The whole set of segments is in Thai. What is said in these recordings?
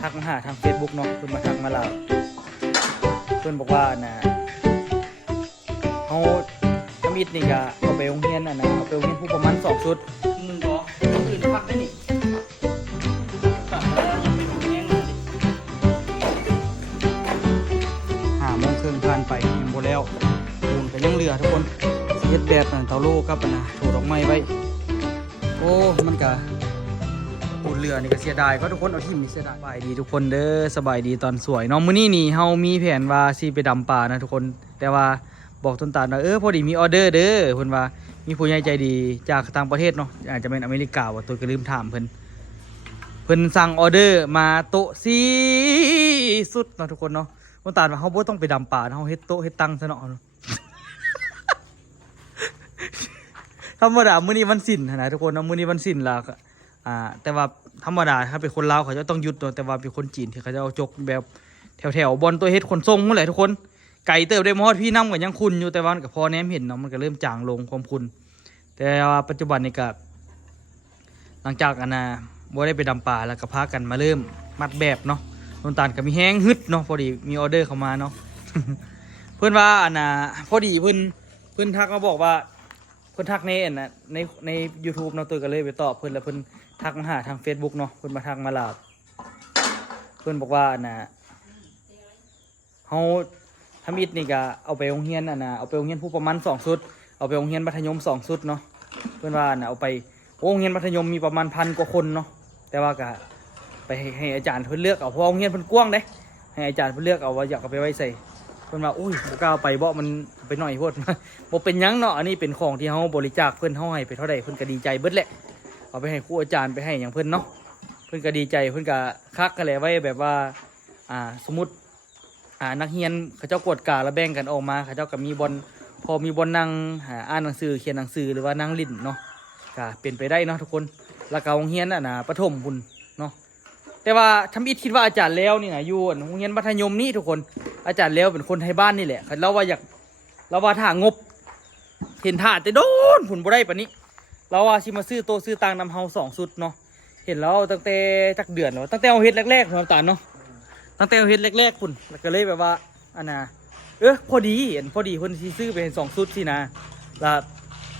ทักมาหาทาง Facebook เนาะเพิ่นมาทักมาเราเพิ่นบอกว่าเฮาทำอิฐนี่ก็เอาไปโรงเรียนเอาไปโรงเรียนผู้ประมาณ2ชุดมึงบ่คนอื่นพักได้นี่5 โมงครึ่งผ่านไปยังบ่แล้วปูนก็ยังเหลือทุกคนสิเฮ็ดแบบเตาโลกับถูดอกไม้ไว้โอ้มันก็ปูนเรือนี่ก็เสียดายก็ทุกคนเอาทิ่มนี่เสียดายสบายดีทุกคนเด้อสบายดีตอนสวยเนาะมื้อนี้นี่เฮามีแผนว่าสิไปดำป่านะทุกคนแต่ว่าบอกต้นตาลว่าพอดีมีออเดอร์เด้อเพิ่นว่ามีผู้ใหญ่ใจดีจากต่างประเทศเนาะอาจจะเป็นอเมริกาว่าตัวก็ลืมถามเพิ่นสั่งออเดอร์มาโต๊ะซีสุดเนาะทุกคนเนาะต้นตาลว่าเฮาบ่ต้องไปดำป่าเฮาเฮ็ดโต๊ะเฮ็ดตังซะเนาะธรรมดามื้อนี้วันศิลป์นะทุกคนเนาะมื้อนี้วันศิลป์ล่ะแต่ว่าธรรมดาถ้าเป็นคนลาวเขาจะต้องหยุดแต่ว่าเป็นคนจีนที่เขาจะเอาจกแบบแถวบอลตัวเฮ็ดขนส่งเมื่อไหร่ทุกคนไก่เติบได้มอดพี่น้ำกันยังคุณอยู่แต่ว่ากับพอแนมเห็นเนาะมันก็เริ่มจางลงความคุณแต่ว่าปัจจุบันนี้ก็หลังจากบ่ได้ไปดำป่าแล้วก็พากันมาเริ่มมัดแบบเนาะต้นตาลก็มีแห้งฮึดเนาะพอดีมีออเดอร์เข้ามาเนาะ เพื่อนว่าพอดีเพื่อนทักมาบอกว่าเพื่อนทักใน YouTube เนาะตัวก็เลยไปตอบเพื่อนแล้วเพื่อนทักมาหาทาง Facebook เนาะเพื่อนมาทักมาลาเพื่อนบอกว่าเฮาทำอิฐนี่ก็เอาไปโรงเรียนเอาไปโรงเรียนผู้ประมาณ2 ชุดเอาไปโรงเรียนมัธยม2 ชุดเนาะเพื่อนว่าเอาไปโรงเรียนมัธยมมีประมาณ1,000 กว่าคนเนาะแต่ว่าก็ไปให้อาจารย์เพื่อนเลือกเอาเพราะโรงเรียนเพื่อนกว้างเด้ให้อาจารย์เพื่อนเลือกเอาว่าอยากเอาไปไว้ใส่เพื่อนว่าอุ้ยบ่กล้าไปบ่มันไปหน่อยโพด บ่เป็นหยังเนาะอันนี้เป็นของที่เฮาบริจาคเพื่อนเฮาให้ไปเท่าใดเพื่อนก็ดีใจเบิดแหละเอาไปให้ครูอาจารย์ไปให้อย่างเพื่อนเนาะเพื่อนก็ดีใจเพื่อนก็คักกันแหละไว้แบบว่าสมมุตินักเรียนเขาเจ้ากวดกาแล้วแบ่งกันออกมาเขาเจ้าก็มีบอลพอมีบอลนั่งอ่านหนังสือเขียนหนังสือหรือว่านั่งลิ้นเนาะก็เป็นไปได้เนาะทุกคนแล้วก็โรงเรียนประถมพุ่นเนาะแต่ว่าทำอิฐคิดว่าอาจารย์แล้วนี่นะอยู่โรงเรียนมัธยมนี่ทุกคนอาจารย์แล้วเป็นคนไทยบ้านนี่แหละเราว่าถ้างบเห็นท่าแต่โดนผุนบ่ได้ปะนี้เราว่าสิมาซื้อโตซื้อตังนำเฮา2 ชุดเนาะเห็นแล้วตั้งแต่จักเดือนแล้วตั้งแต่เอาเฮ็ดแรกๆของตาลเนาะตั้งแต่เอาเฮ็ดแรกๆพุ่นแล้วก็เลยแบบว่าพอดีเห็นพอดีเพิ่นสิซื้อไปเห็น2 ชุดสินะแล้ว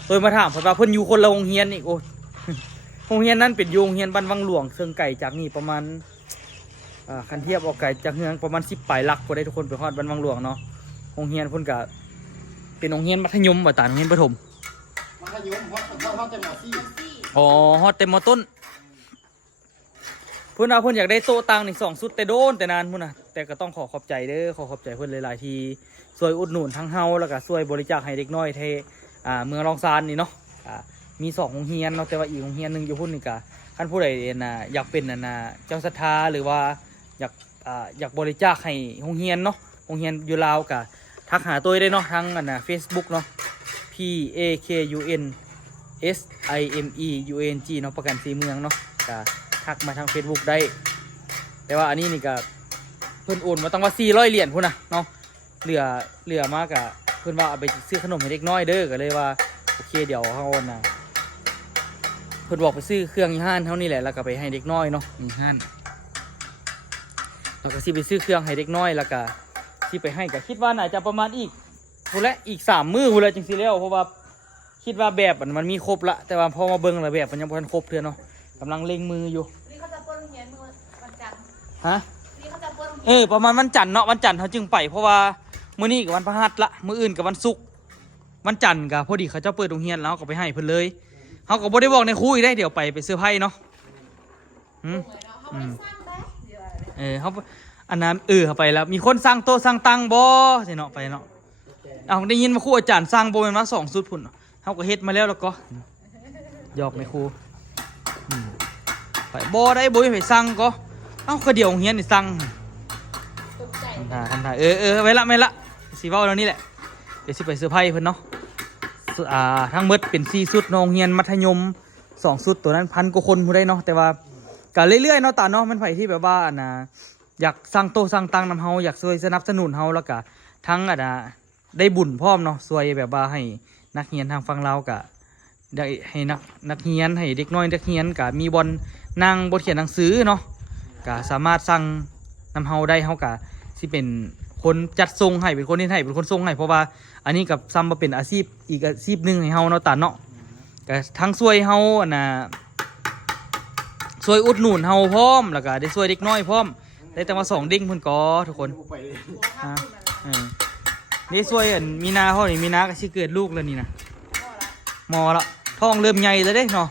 โดยมาถามเพิ่นว่าเพิ่นอยู่คนละโรงเรียนอีกโอ้ โรงเรียนนั้นเป็นโรงเรียนบ้านวังหลวงเชิงไก่จากนี่ประมาณคันเทียบออกไก่จากเฮืองประมาณ10 ปลายลักพอได้ทุกคนไปฮอดบ้านวังหลวงเนาะโรงเรียนเพิ่นก็เป็นโรงเรียนมัธยมบ่ตาโรงเรียนประถมมัธยมฮอดแต่ม.4อ๋อฮอดแต่ม.ต้นเพิ่นอยากได้โต๊ะตังนี่2 ชุดแต่โดนแต่นานพุ่นน่ะแต่ก็ต้องขอบใจเด้อขอบใจเพิ่นหลายๆที่ช่วยอุดหนุนทั้งเฮาแล้วก็ช่วยบริจาคให้เด็กน้อยที่เมืองรองซานนี่เนาะมี2 โรงเรียนเนาะแต่ว่าอีกโรงเรียนนึงอยู่พุ่นนี่ก็คันผู้ใดอยากเป็นเจ้าศรัทธาหรือว่าอยากบริจาคให้โรงเรียนเนาะโรงเรียนอยู่ลาวก็ทักหาตัวได้เนาะทั้งFacebook เนาะ PAKUNSIMEUNG เนาะประกันสีเมืองเนาะก็ทักมาทาง Facebook ได้แต่ว่าอันนี้นี่ก็เพิ่นโอนมาตั้งว่า400 เหรียญพุ่นน่ะเนาะเหลือมากก็เพิ่นว่าเอาไปซื้อขนมให้เด็กน้อยเด้อก็เลยว่าโอเคเดี๋ยวเฮาโอนเพิ่นบอกไปซื้อเครื่องยี่ห้านเท่านี้แหละแล้วก็ไปให้เด็กน้อยเนาะยี่ห้านแล้วก็สิไปซื้อเครื่องให้เด็กน้อยแล้วก็สิไปให้ก็คิดว่าน่าจะประมาณอีกพุ่นละอีก3 มื้อพุ่นละจังสิแล้วเพราะว่าคิดว่าแบบมันมีครบละแต่ว่าพอมาเบิ่งแล้วแบบมันยังบ่ทันครบเทื่อเนาะกำลังเล็งมืออยู่นี่เขาจะเปิดโรงเรียนมื้อวันจันทร์ฮะนี่เขาจะเปิดโรงเรียนประมาณวันจันทร์เนาะวันจันทร์เขาจึงไปเพราะว่ามื้อนี้กับวันพฤหัสละมื้ออื่นกับวันศุกร์วันจันทร์ก็พอดีเขาเจ้าเปิดโรงเรียนแล้วก็ไปให้เพิ่นเลยเขาก็บ่ได้บอกในครูอีกได้เดี๋ยวไปเสื้อร์ไพ่เนาะเขาอันนั้นเขาไปแล้วมีคนสร้างโต๊ะสร้างตังบ่สิเนาะไปเนาะเอาได้ยินมาครูอาจารย์สร้างโบแม่นว่า2 ชุดพุ่นเขาก็เฮ็ดมาแล้วก็หยอกในครูไปบ่ได้บ่ไปสร้างก็ก็เดี๋ยวโรงเรียนนี่สร้างตกใจทำท่าไว้ละสิเว้าแล้วนี่แหละเดี๋ยวสิไปเสื้อร์ไพ่เพิ่นเนาะทั้งหมดเป็น4 ชุดโรงเรียนมัธยม2 ชุดตัวนั้น1,000 กว่าคนผู้ใดเนาะแต่ว่าก็เรื่อยๆเนาะตาเนาะมันไผที่แบบว่าอยากสร้างโตสร้างตังนำเฮาอยากช่วยสนับสนุนเฮาแล้วก็ทั้งได้บุญพร้อมเนาะช่วยแบบว่าให้นักเรียนทางฝั่งลาวก็ได้ให้นักเรียนให้เด็กน้อยนักเรียนก็มีบอลนั่งบทเขียนหนังสือเนาะ ก็สามารถสั่งนำเฮาได้เฮาก็สิเป็นคนจัดส่งให้เป็นคนเฮ็ดให้เป็นคนส่งให้เพราะว่าอันนี้กับซ้ำมาเป็นอาชีพอีกอาชีพหนึงให้เฮาเนาะตาเนาะก็ทั้งช่วยเฮาอันน่ะช่วยอุดหนุนเฮาพร้อมแล้วก็ได้ช่วยเด็กน้อยพร้อมได้แต่ว่า2เด้งเพิ่นก็ทุกคน ไปเลย หัวข้าวขึ้นมาแล้ว นี่ช่วยอันมีนาเฮานี่มีนาก็สิเกิดลูกแล้วนี่นะ พอละมอละท้องเริ่มใหญ่แล้วเด้เนาะ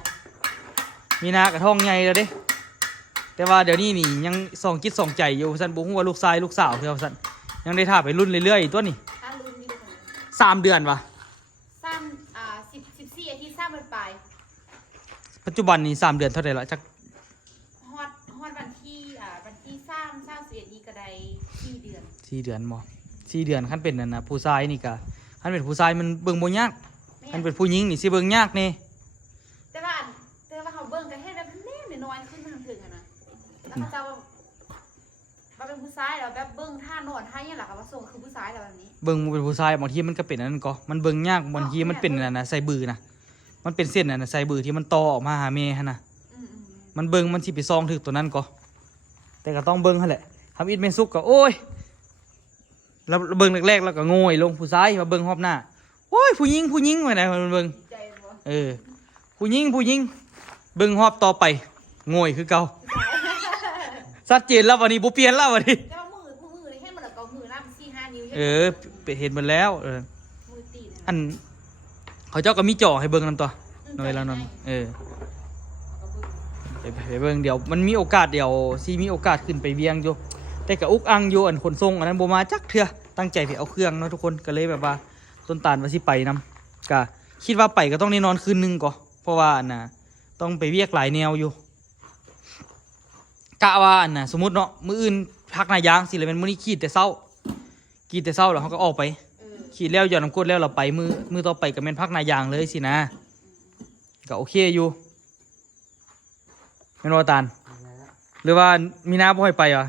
มีนากับท้องใหญ่แล้วเด้แต่ว่าเดี๋ยวนี้นี่ยังส่องจิตส่องใจอยู่ซั่นบ่ฮู้ว่าลูกชายลูกสาวคือว่าซั่นยังได้ท่าไปรุ่นเรื่อยๆตัวนี้ ถ้าลุ้นอยู่ตรงนั้น 3 เดือนวะ สั้น14 อาทิตย์สั้นมันไป ปัจจุบันนี่3 เดือนเท่าไหร่ละจัก ฮอดวันที่วันที่31นี้ก็ได้4 เดือน 4 เดือนบ่4 เดือนคันเป็นนั่นน่ะผู้ชายนี่ก็คันเป็นผู้ชายมันเบิ่งบ่ยากคันเป็นผู้หญิงนี่สิเบิ่งยากแน่ แต่ว่าเขาเบิ่งกันให้แบบแน่น้อยขึ้นมาถึงอะนะแล้วเขาจะว่าเป็นผู้ชายแล้วแบบเบิ่งท่านอนท่าเนี่ยแหละค่ะว่าส่งคือผู้ชายแล้วแบบนี้ เบิ่งเป็นผู้ชายบางทีมันก็เป็นอันนั้นก็มันเบิ่งยากบางทีมันเป็นนั่นน่ะใส่บือนะมันเป็นเส้นนั่นน่ะใส่บือที่มันต่อออกมาหาแม่หั่นน่ะ อืม มันเบิ่งมันสิไปซองถึกตัวนั้นก็แต่ก็ต้องเบิ่งหั่นแหละทำอิดไม่สุกก็โอ้ยแล้วเบิ่งแรกๆแล้วก็โง่ยลงผู้ชายมาเบิ่งรอบหน้าโอ้ยผู้หญิงไว้ไหนมันเบิ่ง ใจบ่ ผู้หญิงเบิ่งรอบต่อไปโง่ยคือเก่าชัดเจนแล้ววันนี้บ่เปลี่ยนแล้ววันนี้ แต่ว่ามือนี่ให้มันแล้วก็มือน้ำ4-5 นิ้ว ไปเห็นหมดแล้วมือตีน อันเขาเจ้าก็มีจ่อให้เบิ่งนำตัวน้อยแล้วนอนไปเบิ่งเดี๋ยวมันมีโอกาสเดี๋ยวสิมีโอกาสขึ้นไปเวียงอยู่แต่ก็อุกอังอยู่อันขนส่งอันนั้นบ่มาจักเทื่อตั้งใจไปเอาเครื่องเนาะทุกคนก็เลยแบบว่าต้นตาลว่าสิไปนำก็คิดว่าไปก็ต้องได้นอนคืนนึงก่อนเพราะว่าอันน่ะต้องไปเวียกหลายแนวอยู่กะว่าอันน่ะสมมุติเนาะมื้ออื่นพักหน้ายางสิเลยเป็นมื้อนี้ขีดแต่เช้าแล้วเขาก็ออกไปขีดแล้วหย่อนน้ำกรดแล้วเราไปมือต่อไปก็แม่นพักหน้ายางเลยสินะก็โอเคอยู่แม่นว่าตาลหรือว่ามีน้าบ่ให้ไปอ่ะ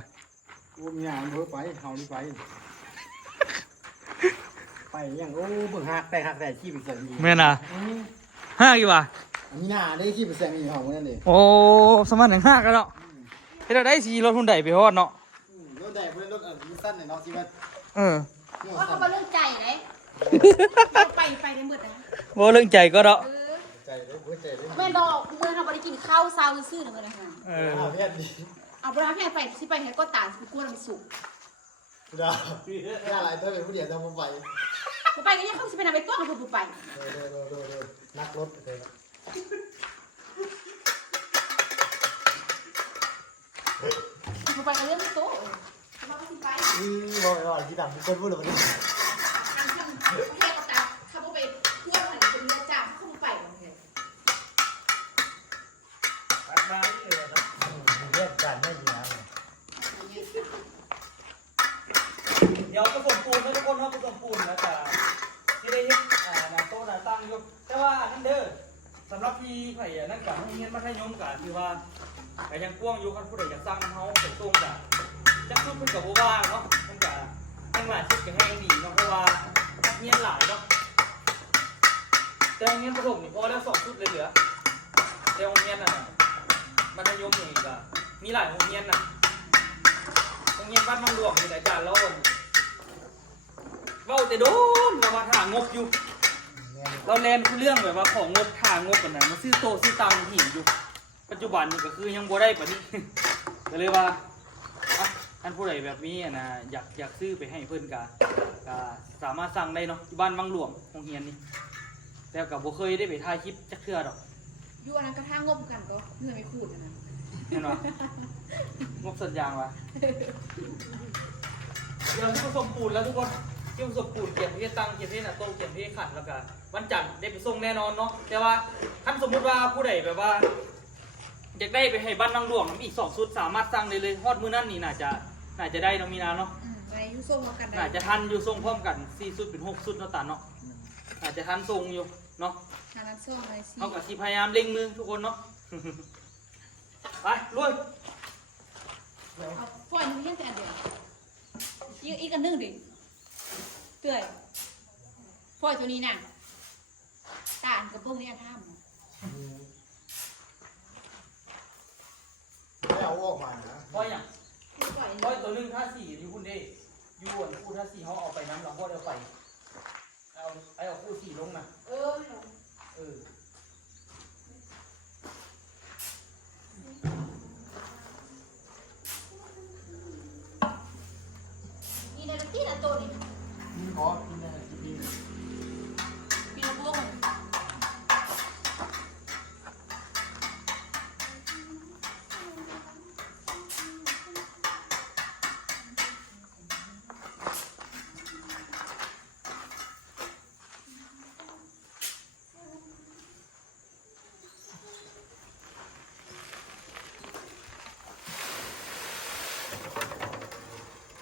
กูมีงานเพิ่ไปเฮานี่ไปไปยังโอ้เบิ่งหักแต่ขี้เป็นแสงอี แม่นอ่ะห้ากี่ว่ะ มีหน้าได้ขี้เป็นแสงอีเฮานั่นเอง โอ้สมัครหนังห้ากันเนาะเฮ็ดได้สีรถหุ่นใดไปฮอดเนาะ รถใดบ่ได้รถมีสั้นเนี่ยเนาะสิว่า ว่าเขาเป็นเรื่องใจเลยไปในมืดนะ บ่เรื่องใจก็เนาะ ใจเลยบ่ใจเลย แม่ดอกเมื่อเขาไปกินข้าวซาวซื่อๆนั่นเลยค่ะ เพียรดี เอาไปทำให้ไปสิไปให้ก็ตาสิกลัวมันสุก ดาวหน้าหลายเท่าเป็นผู้เดียวจะบ่ไป ไปกันยังเขาสิไปนำไปต้อนเขาไป นักรถเลย เขาไปกันเรื่องโต๊ะมาสิไป บอกที่ดำคนพูดเลยวันนี้ ทางเครื่องแค่ก็ตาเขาไปเพื่อนหันเป็นเรือจ้างเขาไปกันเลย เรียกกันไม่ดีนะ เดี๋ยวผสมปูนนะทุกคนเนาะผสมปูนแล้วก็ที่ได้เฮ็ดหน้าโต๊ะหน้าตั้งอยู่แต่ว่านั่นเด้อสำหรับพี่ไผนั่นก็โรงเรียนมัธยมก็คือว่าก็ยังกว้างอยู่คันผู้ใดอยากสร้างเฮาไปส่งก็จักชุดเพิ่นก็บ่ว่างเนาะมันก็ทั้งหลายชุดก็แห้งดีเนาะเพราะว่านักเรียนหลายเนาะแต่โรงเรียนประถมนี่พอแล้ว2ชุดเลยเหลือแต่โรงเรียนน่ะมัธยมนี่ก็มีหลายโรงเรียนน่ะโรงเรียนบ้านบางหลวงนี่อาจารย์เราเว้าแต่โดนเรามาหางบอยู่เราแลนเรื่องแบบว่าของงบทางงบกันนะมาซื้อโต๊ะซื้อตังหินอยู่ปัจจุบันนี่ก็คือยังบ่ได้ปานนี้ ก็เลยว่าท่านผู้ใดแบบนี้นะอยากซื้อไปให้เพิ่นก็สามารถสั่งได้เนาะที่บ้านบางหลวงโรงเรียนนี่แต่ก็บ่เคยได้ไปถ่ายคลิปจักเทื่อดอก อยู่อันนั้นกระทั่งงบกันก็เหนื่อยไม่พูดนะ แน่นอนงบสัญญางวะเดี๋ยวที่ผสมปูนแล้วทุกคนที่ผสมปูนเก็บที่ตั้งเก็บที่น่ะโต๊ะเก็บที่ขัดแล้วก็วันจันทร์ได้ไปส่งแน่นอนเนาะแต่ว่าท่านสมมุติว่าผู้ใดแบบว่าอยากได้ไปให้บ้านบางหลวงอีก2ชุดสามารถสั่งได้เลยฮอดมื้อนั้นนี่น่าจะได้เนาะมีนาเนาะ ในยูส่งมากัน น่าจะทันอยู่ส่งพร้อมกัน4ชุดเป็น6ชุดเนาะตาเนาะน่าจะทันส่งอยู่เนาะ ทางนั้นส่งอะไรสิ เฮาก็สิพยายามเล็งมือทุกคนเนาะ ไปลุย เอาปล่อยมันเพี้ยนแต่อันเดียวอีกอันนึงดิเตื่อยปล่อยตัวนี้น่ะตาอันกับเบิ้งนี่ท่าม ไม่เอา เอาออกมานะ เพราะอย่าง ปล่อย เพราะตัวหนึงท่าสี่อยู่คุณเด้อยู่อันคู่ท่าสี่เขาเอาไปน้ำเราก็เอาไปเอาคู่สี่ลงนะ ไม่ลง เออ มีนาทีละตัวนี่ มีบอสมีอะไรที่มี มีระบบ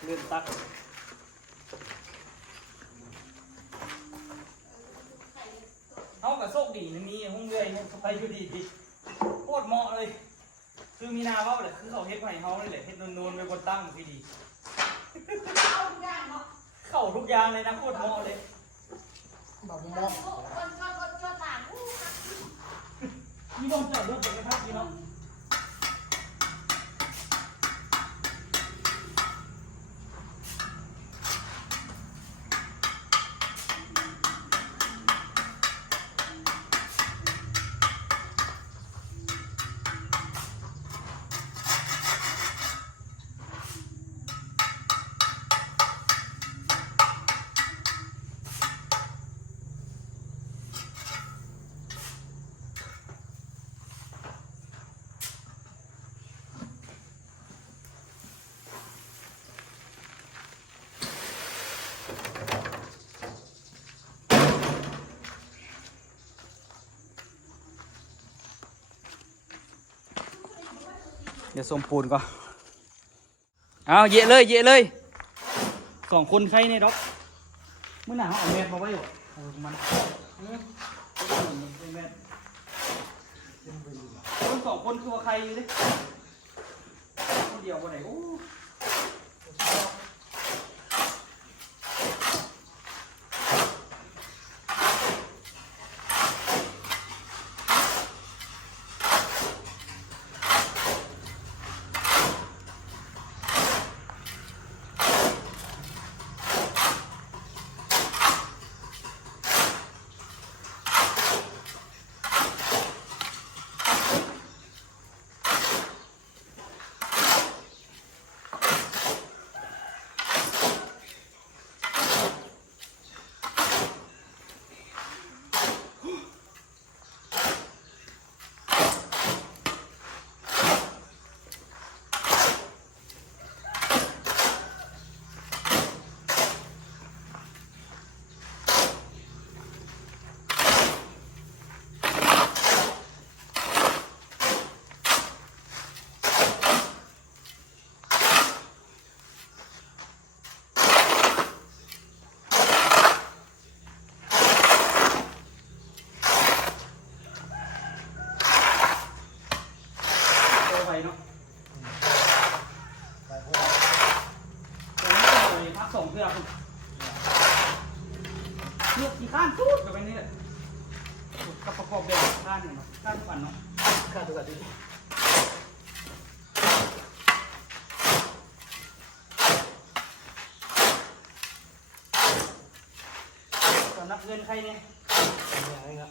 เลื่อนตักเขากับโชคดีนะมีห้องเรื่อยไปอยู่ดีดีโคตรเหมาะเลยคือมีนาว่าเลยคือเขาเฮ็ดใหม่เขาเลยแหละเฮ็ดนูนๆไปบนตั้งพี่ดี เอาทุกอย่างเนาะ เข้าทุกอย่างเลยนะโคตรเหมาะเลย แบบม ก็ อง ก็ต่าง มีบ้องจอดรถเป็นไหมครับพี่น้อง เดี๋ยวส่งปูนก่อนเอาเยอะเลยเยอะเลยสองคนใครเนี่ยด็อกเมื่อหนาวเอาแมสมาไว้อยู่เอามันแมสคนสองคนคือว่าใครอยู่ดิคนเดียวคนไหนโอ้ไปเนาะ ไปพวก ตรงนี้เลยพักส่งเพื่อคุณเลือกกี่ข้านตูดกับไปนี่แหละกับประกอบแบบข้านเนาะข้านทุกวันเนาะ ข้าตัวดี ตอนนับเงินใครเนี่ย อะไรเงี้ย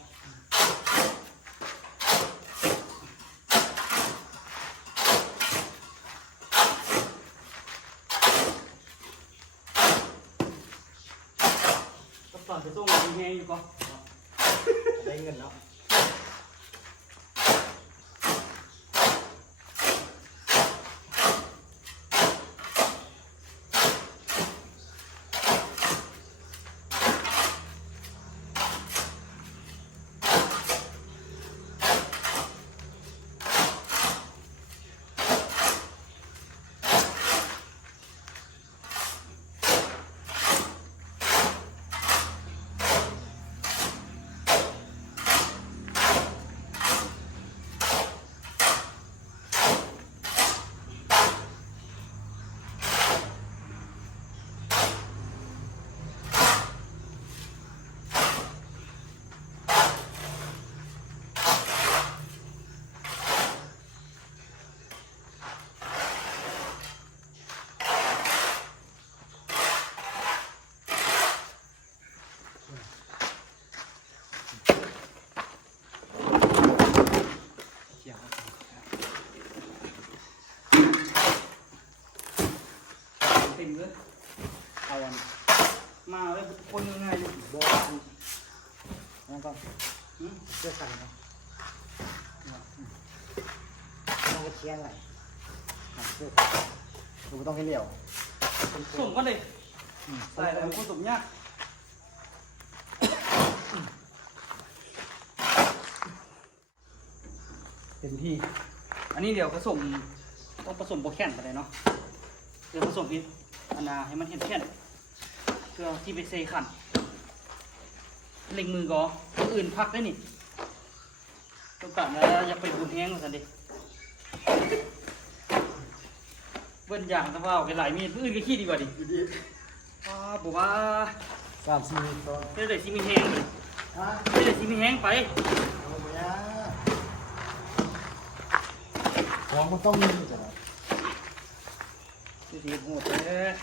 ก็ตอนจะส่งมีแฮงอยู่ก่อน ได้เงินเนาะ ต็มเลยเอาอันมาไว้คนง่ายๆเลย บ่นั่นก็เสื้อสั่นครับต้องไปเชียร์อะไรเสื้อดูต้องให้เหลี่ยว ส่งก็เลยใส่แต่ผสมยากเต็มที่อันนี้เดี๋ยวผสมต้องผสมโปรแคนไปเลยเนาะเดี๋ยวผสมพิษอันนาให้มันเห็นแค่นเพื่อที่ไปเซขันเล็งมือก่อนคนอื่นพักได้นี่ต้องการแล้วอยากไปบุญแห้งมาสันดิเบิ้ลอย่างถ้าว่าเอาไปหลายมีดผู้อื่นก็ขี้ดีกว่าดิบอกว่า 3-4 ตอน เดี๋ยวสิมีแห้งเลยเดี๋ยวสิมีแห้งไป เอาไปนะของมันต้องมีจ้ะ เดี๋ยวสิโหดเลย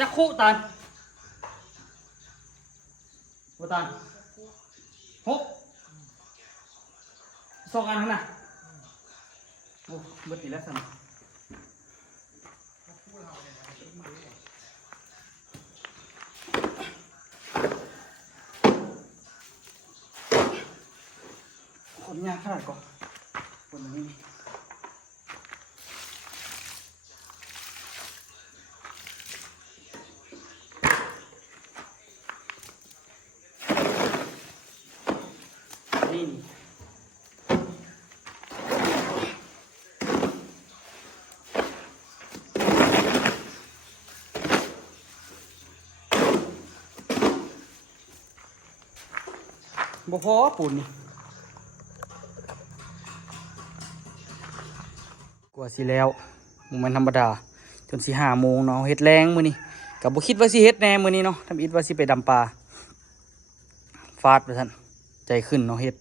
จะคู่ตันโบตันหกสองอันนั่นน่ะโอ้เบิดอีกแล้วสั่งคนยากขนาดก่อนคนนี้นี่บ่พอปูนนี่กว่าสิแล้วมันธรรมดาจนสิ5 โมงเนาะเฮ็ดแรงมื้อนี้ก็บ่คิดว่าสิเฮ็ดแน่มื้อนี้เนาะทำอิฐว่าสิไปดำปลาฟาดไปซั่นใจขึ้นเนาะเฮ็ด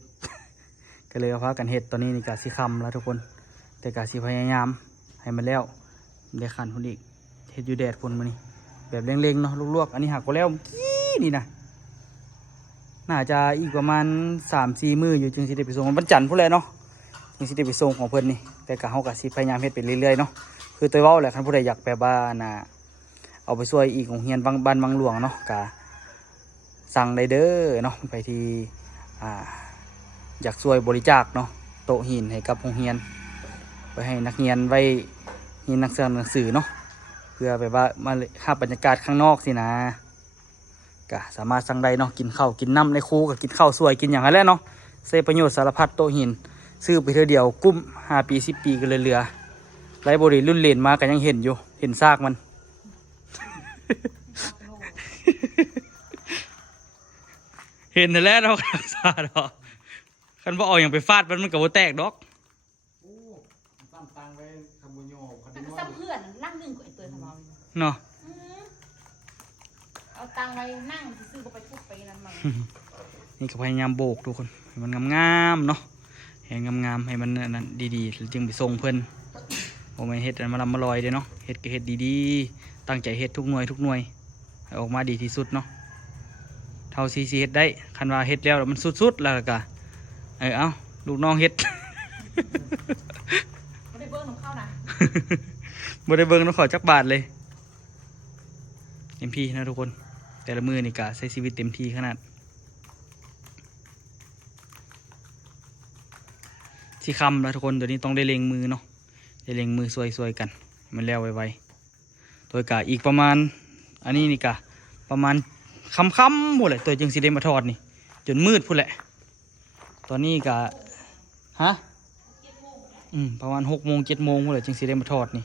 ก็เลยเอาพากันเฮ็ดตอนนี้นี่ก็สิค่ำแล้วทุกคนแต่ก็สิพยายามให้มันแล้วได้ขันพุ่นอีกเฮ็ดอยู่แดดพุ่นมื้อนี้แบบเร่งๆเนาะลวกๆอันนี้หักก็แล้วนี่นะน่าจะอีกประมาณ 3-4 มื้ออยู่จึงสิได้ไปส่งวันจันทร์พุ่นแหละเนาะจึงสิได้ไปส่งของเพิ่นนี่แต่ก็เฮาก็สิพยายามเฮ็ดไปเรื่อยๆเนาะคือตัวเว้าแหละคันผู้ใดอยากแบบว่าน่ะเอาไปช่วยอีกของเฮียนบ้านบางหลวงเนาะก็สั่งได้เด้อเนาะไปที่อยากช่วยบริจาคเนาะโต๊ะหินให้กับโรงเรียนไปให้นักเรียนไว้เรียนหนังสือเนาะเพื่อแบบว่ามาหาบรรยากาศข้างนอกสินะก็สามารถสั่งได้เนาะกินข้าวกินน้ำในครูก็กินข้าวสวยกินอย่างนั้นแหละเนาะใช้ประโยชน์สารพัดโต๊ะหินซื้อไปเท่าเดียวกุ้ม5 ปี10 ปีก็เลยเหลือไรบริรุ่นเลนมาก็ยังเห็นอยู่เห็นซากมัน เห็นแต่แล้วเรารักษาดอกคันว่าเอาอย่างไปฟาดมันกับว่าแตกดอก โอ้ตั้งตังไว้ขโมยโยค มัน ดี ก็ ว่า ซ้ำเพื่อนนั่งหนึ่งกว่าไอ้ตัวทำเอา เนาะ เอาตังไว้นั่งซื้อก็ไปทุบไปนั่นมา นี่ก็พยายามโบกทุกคนให้มันงามๆเนาะให้งามๆให้มันนั้นดีๆจึงไปส่งเพิ่นผมไม่เฮ็ดอันมาลำมาลอยเด้เนาะเฮ็ดก็เฮ็ดดีๆตั้งใจเฮ็ดทุกหน่วยให้ออกมาดีที่สุดเนาะเท่าซีเฮ็ดได้คันว่าเฮ็ดแล้วมันสุดๆแล้วก็เอ้าลูกน้องเฮ็ด ไม่ได้เบิ้งของเข้านะ บ่ได้เบิ่งต้องขอจักบาทเลยเต็มที่นะทุกคนแต่ละมือนี่กะใช้ชีวิตเต็มที่ขนาดที่คำแล้วทุกคนเดี๋ยวนี้ต้องได้เล็งมือเนาะได้เล็งมือซวยๆกันมันแล้วไวๆโดยกะอีกประมาณอันนี้นี่กะประมาณค่ำๆหมดเลยตัวจึงสิได้มาทอดนี่จนมืดพูดแหละตอนนี้กะฮะประมาณ6 โมง 7 โมงพูดเลยจึงสิได้มาทอดนี่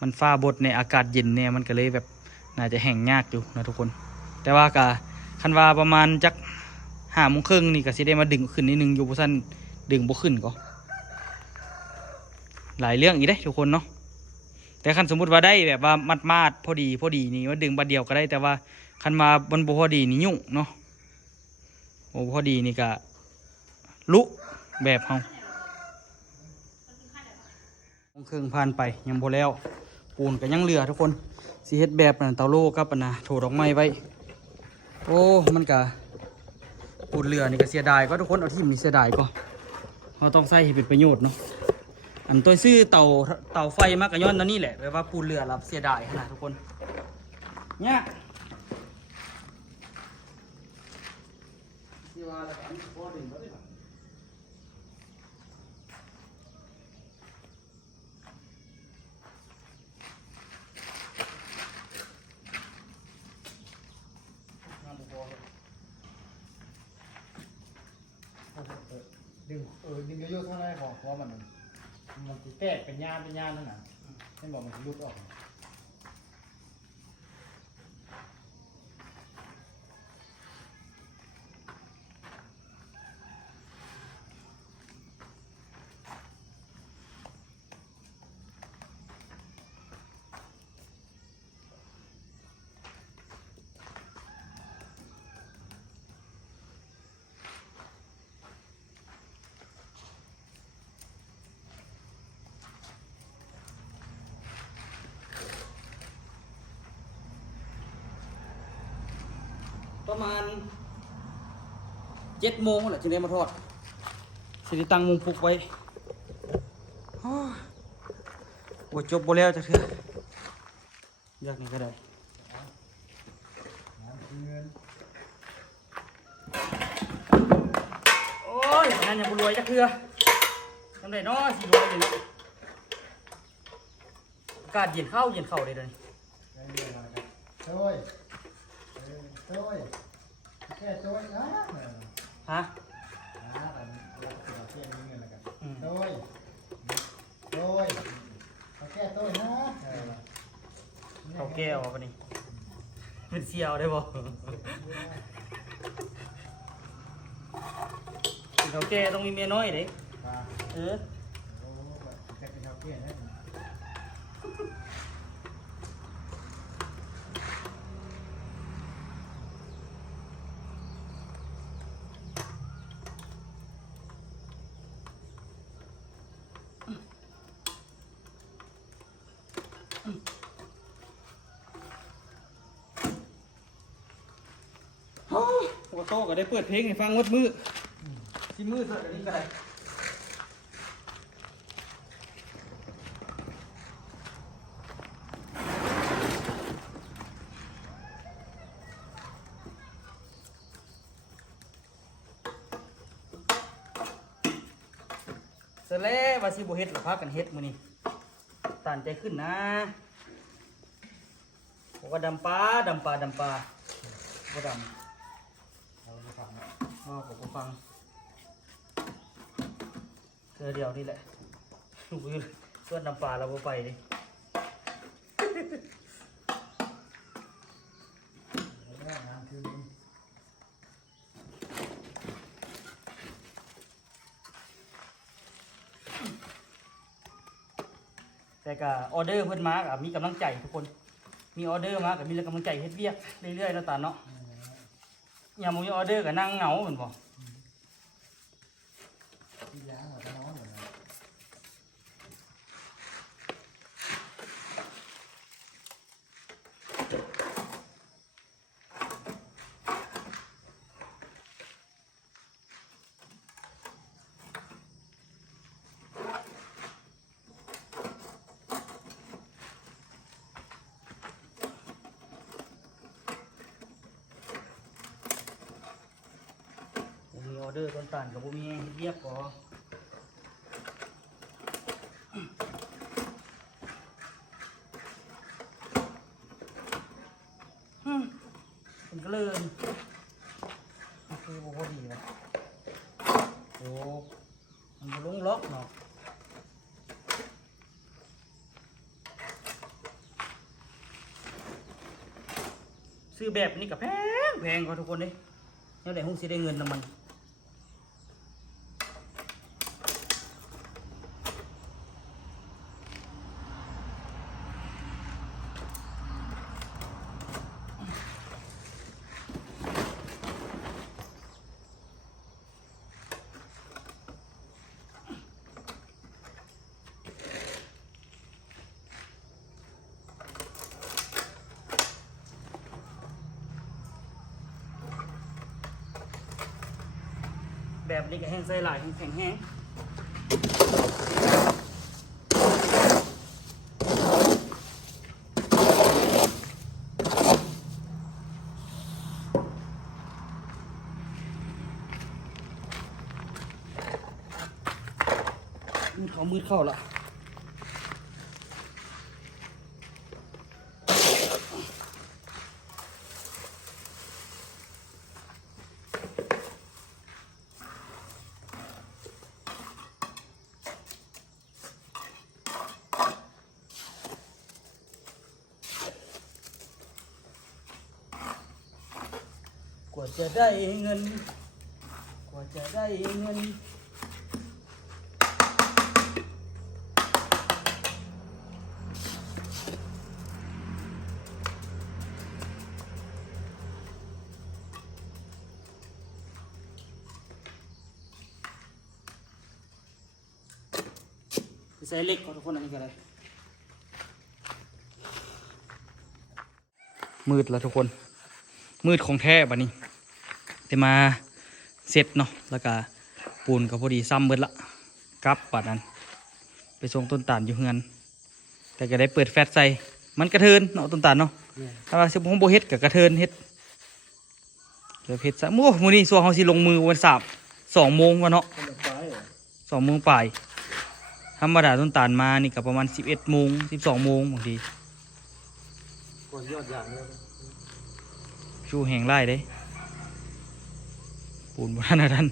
มันฟ้าบดในอากาศเย็นเนี่ยมันก็เลยแบบน่าจะแห้งยากอยู่นะทุกคนแต่ว่ากะคันว่าประมาณจัก5 โมงครึ่งนี่ก็สิได้มาดึงขึ้นนิดนึงอยู่บ่ซั่นดึงบ่ขึ้นก็หลายเรื่องอีกได้ทุกคนเนาะแต่คันสมมุติว่าได้แบบว่ามัดพอดีนี่ว่าดึงบัดเดียวก็ได้แต่ว่าคันมาบนบ่พอดีนี่ยุ่งเนาะโอ้พอดีนี่ก็ลุแบบเฮาเครื่องผ่านไปยังบ่แล้วปูนก็ยังเหลือทุกคนสิเฮ็ดแบบเตาโลกับโถดอกไม้ไว้โอ้มันก็ปูนเหลือนี่ก็เสียดายก็ทุกคนเอาที่มีเสียดายก็เราต้องใส่ให้เป็นประโยชน์เนาะอันตัวซื้อเตาไฟมากกะย้อนนั่นนี่แหละแปลว่าปูนเหลือรับเสียดายขนาดทุกคนเนี่ยดึงเยอะๆเท่านั้นพอเพราะมันสิแตกเป็นย่านนั่นน่ะให้บอกมันสิรุดออกประมาณ7 โมงแหละจึงได้มาทอดสิได้ตั้งมุงปลุกไว้บ่จบบ่แล้วจักเทื่ออยากนี่ก็ได้โอ้ยนั่นยังบ่รวยจักเทื่อทำได้เนาะสิรวยเลยเนาะอากาศเย็นเข้าเลยเดี๋ยวนี้ โต้ยแค่โต้ยนะ ฮะ เราเทียนเงินแล้วกันโต้ยเขาแค่โต้ยนะ เขาแก้วปะนี่เป็นเซียวได้บ่เขาแก้ต้องมีเมียน้อยเด้เออ แค่เป็นเขาเทียนนะ ปกติก็ได้เปิดเพลงให้ฟังวัดมือที่มือสักอันนี้ก็ได้เสร็จแล้วว่าสิบ่เฮ็ดหรือพากันเฮ็ดมื้อนี้ตานใจขึ้นนะบอกว่าดำปลาบ่ดำผมก็ฟังเดียวนี่แหละส่วนดำปลาเราไปดิแต่ก็ออเดอร์เพิ่นมากับมีกำลังใจทุกคนมีออเดอร์มากับมีกำลังใจเฮ็ดเวียกเรื่อยๆแล้วตาเนาะอย่ามีออเดอร์กับนั่งเหงาเหมือนบ่ เดอร์ต้นตาลกับบ่มีแฮงเฮ็ดเวียกบ่มันก็เลยมันคือบ่พอดีนะโอ้มันบ่ลงล็อกเนาะซื้อแบบนี้ก็แพงกว่าทุกคนเด้แล้วได้ฮู้สิได้เงินนำมันแบบนี้ก็แห้งใส่หลายแข็งแห้งมืดเข้าละกว่าจะได้เงินกว่าจะได้เงินใส่เล็กกว่าทุกคนอันนี้ก็ได้มืดแล้วทุกคนมืดของแท้บัดนี้แต่มาเสร็จเนาะแล้วก็ปูนก็พอดีซ้ำเบิดละกลับบัดนั้นไปส่งต้นตาลอยู่เฮือนแต่ก็ได้เปิดแฟลชใส่มันกระเทินเนาะต้นตาลเนาะถ้าว่าสิบ่เฮ็ดก็กระเทินเฮ็ดเดี๋ยวเฮ็ดซะโอ้มื้อนี้ส่วนเฮาสิลงมือวัน2 โมงวะเนาะ2 โมงปลายธรรมดาต้นตาลมานี่ก็ประมาณ11 โมง12 โมงบางทีก่อนยอดอย่างเลย ชูแหงไล่เด้ปูนบ้านท่าน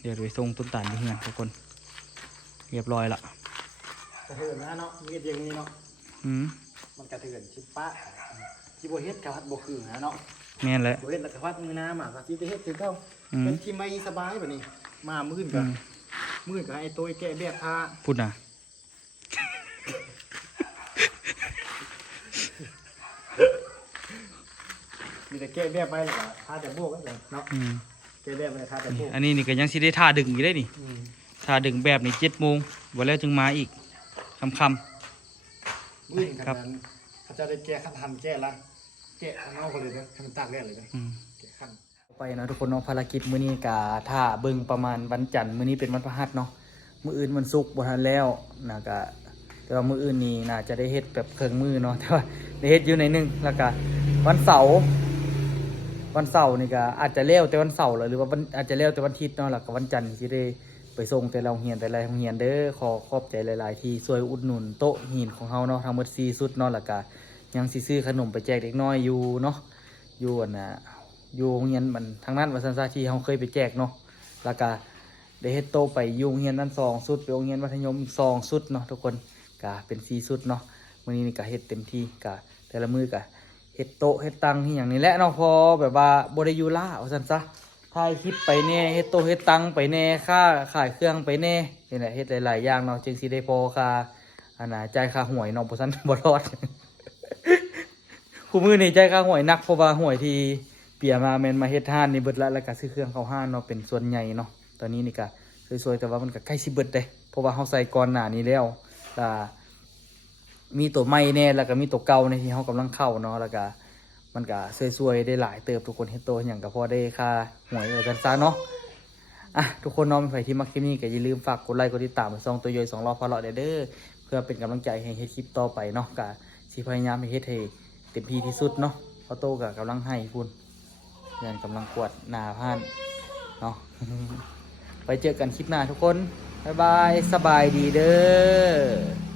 เดี๋ยวไปส่งต้นตาลที่เฮือนทุกคนเรียบร้อยละกระเทือนนะเนาะมีเดียงนี้เนาะมันกระเทือนชิปะชิโบเฮ็ดกระพัดโบคือนะเนาะแม่นแล้วโบเฮ็ดแล้วกระพัดมือน้ำอ่ะที่ไปเฮ็ดถึงเท่าเป็นที่ไม่สบายแบบนี้มามื่นกับไอ้ตัวแก่แบบผ้าพูดนะมีแต่แก้แบบไปแล้วก็ท่าแต่โบกก็เลยเนาะแก้แบบไปท่าแต่โบกอันนี้ก็ยังสิได้ท่าดึงอยู่ได้นี่ท่าดึงแบบนี่7 โมงวันแล้วจึงมาอีกค่ำมื่นครับเขาจะได้แก้ขั้นทันแก้ละแก้เอาไปเลยนะให้มันตากแดดเลยนะแก้ขั้นไปนะทุกคนเนาะภารกิจมื้อนี้กะท่าเบิ่งประมาณวันจันทร์มื้อนี้เป็นวันพฤหัสเนาะมื้ออื่นวันศุกร์บ่ทันแล้วนะกะแต่ว่ามื้ออื่นนี่น่าจะได้เฮ็ดแบบเครื่องมือเนาะแต่ว่าได้เฮ็ดอยู่ในนึงแล้วก็วันเสาร์นี่ก็อาจจะแล้วแต่วันเสาร์หรือว่าอาจจะแล้วแต่วันอาทิตย์เนาะแล้วก็วันจันทร์สิได้ไปส่งแต่ละโรงเรียนเด้อขอบใจหลายๆที่ช่วยอุดหนุนโต๊ะหินของเฮาเนาะทั้งหมด4 ชุดเนาะแล้วก็ยังสิซื้อขนมไปแจกเด็กน้อยอยู่เนาะอยู่อันน่ะอยู่โรงเรียนมันทางนั้นว่าซั่นซะที่เฮาเคยไปแจกเนาะแล้วก็ได้เฮ็ดโต๊ะไปอยู่โรงเรียนนั้น2 ชุดไปโรงเรียนมัธยมอีก2 ชุดเนาะทุกคนก็เป็น4 ชุดเนาะมื้อนี้นี่ก็เฮ็ดเต็มที่ก็แต่ละมื้อก็เฮ็ดโต๊ะเฮ็ดตังที่อย่างนี้แหละเนาะพอแบบว่าบ่ได้อยู่ล่าว่าซั่นซะถ่ายคลิปไปแน่เฮ็ดโต๊ะเฮ็ดตังไปแน่ค่าขายเครื่องไปแน่นี่แหละเฮ็ดหลายๆอย่างเนาะจึงสิได้พอค่าอันน่ะจ่ายค่าหวยเนาะบ่ซั่นบ่รอด คู่มื้อนี้จ่ายค่าหวยหนักเพราะว่าหวยที่เปียมาแม่นมาเฮ็ดห้านนี่เบิดแล้วก็ซื้อเครื่องเข้าห้านเนาะเป็นส่วนใหญ่เนาะตอนนี้นี่ก็สวยๆแต่ว่ามันก็ใกล้สิเบิดเด้เพราะว่าเฮาใส่ก่อนหน้านี้แล้วมีตัวใหม่แน่แล้วก็มีตัวเก่าในที่เฮากำลังเข้าเนาะแล้วก็มันก็สวยๆได้หลายเติบทุกคนเฮ็ดโตอย่างก็พอได้ค่าหวยกันซะเนาะทุกคนเนาะใครที่มักคลิปนี้ก็อย่าลืมฝากกดไลค์กดติดตามช่องตัวย่อย2รอบพอเลาะเด้อเพื่อเป็นกำลังใจให้เฮ็ดคลิปต่อไปเนาะก็สิ สิพยายามเฮ็ดให้เต็มที่ที่สุดเนาะออโต้ก็กำลังให้คุณยันกำลังกวาดหน้าผ่านเนาะ ไปเจอกันคลิปหน้าทุกคนบ๊ายบายสบายดีเด้อ